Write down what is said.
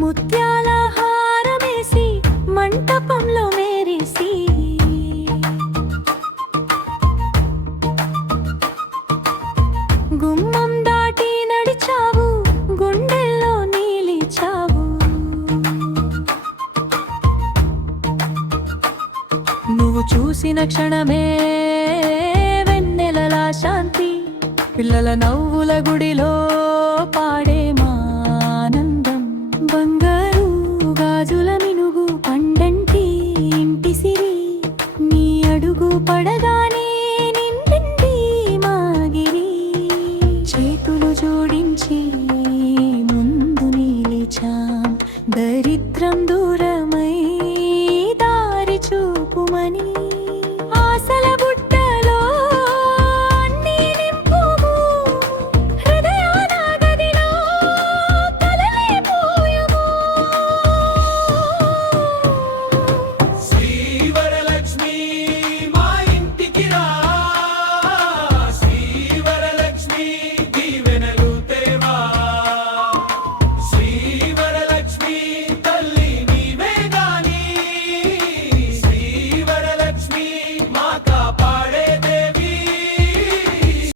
ముత్యాల హారమేసి మంటపంలో మేరేసి గుమ్మం దాటి నడిచావు, గుండెల్లో నీలిచావు. నువ్వు చూసిన క్షణమే వెన్నెలలా శాంతి, పిల్లల నవ్వుల గుడిలో పాడే మానందం. బంగారు గాజుల మినుగు పండంటి ఇంటి సిరి, నీ అడుగు పడగానే నిండింది మాగిరి. చేతులు జోడించి ముందు నిలిచాం, దరిద్రం